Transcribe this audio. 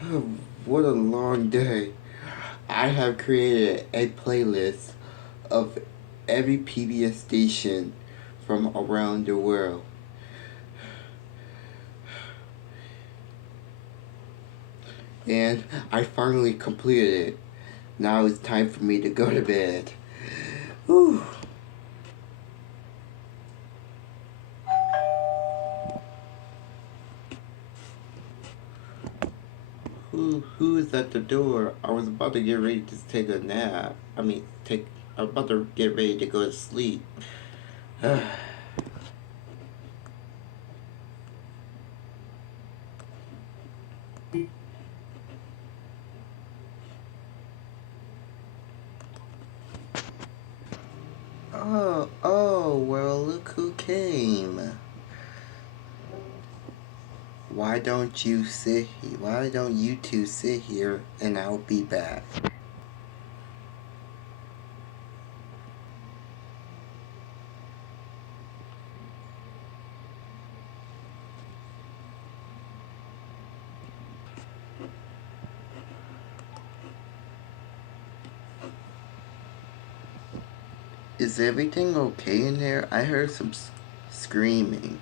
What a long day. I have created a playlist of every PBS station from around the world. And I finally completed it. Now it's time for me to go to bed. Whew. Who is at the door? I was about to get ready to take a nap. I'm about to get ready to go to sleep. Well, look who came. Why don't you two sit here and I'll be back? Is everything okay in there? I heard some screaming.